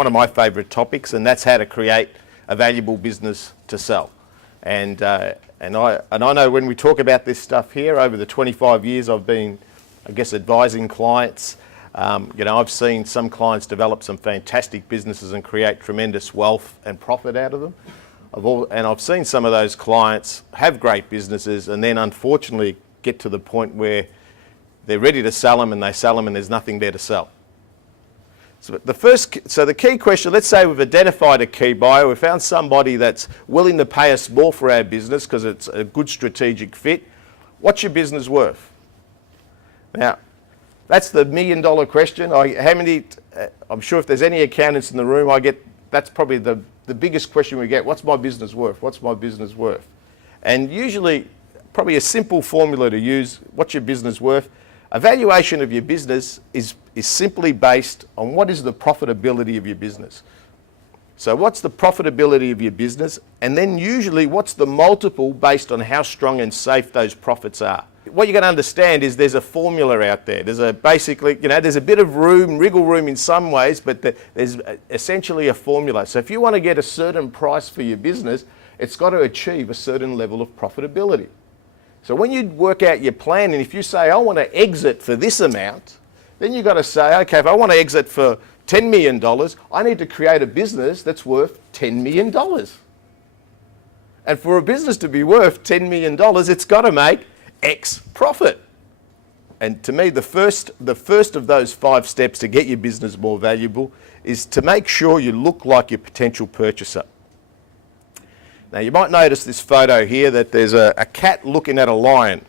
one of my favourite topics, and that's how to create a valuable business to sell. And I know when we talk about this stuff here, over the 25 years I've been, I guess, advising clients, I've seen some clients develop some fantastic businesses and create tremendous wealth and profit out of them. And I've seen some of those clients have great businesses and then unfortunately get to the point where they're ready to sell them and they sell them and there's nothing there to sell. So the key question, let's say we've identified a key buyer, we've found somebody that's willing to pay us more for our business because it's a good strategic fit. What's your business worth? Now, that's the $1 million question. I'm sure if there's any accountants in the room, that's probably the biggest question we get. What's my business worth? What's my business worth? And usually, probably a simple formula to use, what's your business worth? A valuation of your business is simply based on what is the profitability of your business. So what's the profitability of your business? And then usually what's the multiple based on how strong and safe those profits are? What you're going to understand is there's a formula out there. There's a bit of wriggle room in some ways, but there's essentially a formula. So if you want to get a certain price for your business, it's got to achieve a certain level of profitability. So when you work out your plan, and if you say, I want to exit for this amount, then you've got to say, okay, if I want to exit for $10 million, I need to create a business that's worth $10 million. And for a business to be worth $10 million, it's got to make X profit. And to me, the first of those 5 steps to get your business more valuable is to make sure you look like your potential purchaser. Now you might notice this photo here that there's a cat looking at a lion.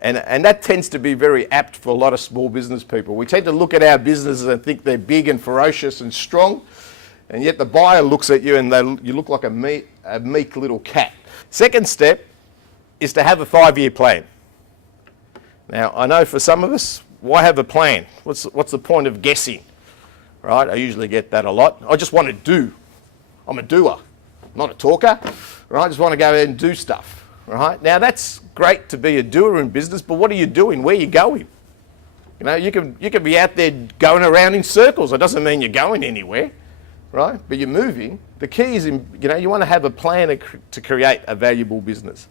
And that tends to be very apt for a lot of small business people. We tend to look at our businesses and think they're big and ferocious and strong, and yet the buyer looks at you and you look like a meek little cat. Second step is to have a 5-year plan. Now I know for some of us, why have a plan? What's the point of guessing? Right? I usually get that a lot. I just want to do. I'm a doer. Not a talker, right? I just want to go out and do stuff, right? Now that's great to be a doer in business, but what are you doing? Where are you going? You can be out there going around in circles. It doesn't mean you're going anywhere, right? But you're moving. The key is, you want to have a plan to create a valuable business.